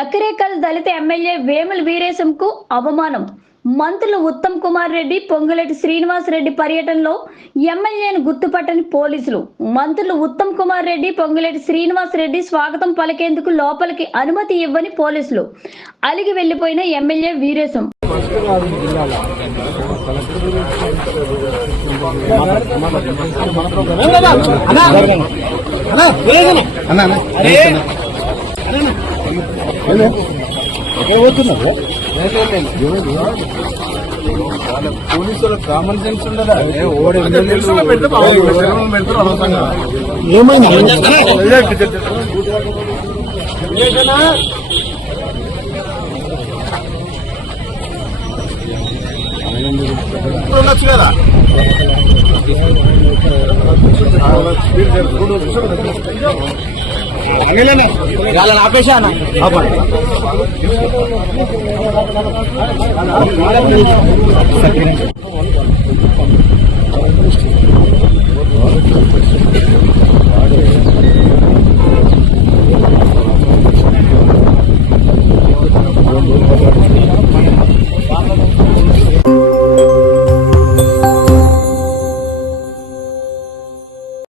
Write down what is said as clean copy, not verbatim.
నకిరేకల్ దళిత MLA Vemula వీరేశంకు అవమానం. మంత్రులు ఉత్తమ్ కుమార్ రెడ్డి, పొంగులేటి శ్రీనివాస్ రెడ్డి పర్యటనలో ఎమ్మెల్యేను గుర్తుపట్టని పోలీసులు. మంత్రులు ఉత్తమ్ కుమార్ రెడ్డి, పొంగులేటి శ్రీనివాస్ రెడ్డి స్వాగతం పలికేందుకు లోపలికి అనుమతి ఇవ్వని పోలీసులు. అలిగి వెళ్లిపోయిన ఎమ్మెల్యే వీరేశం. పోలీసుల కామన్ సెన్స్ ఉండదా? ఉండొచ్చు కదా. ఆపేసా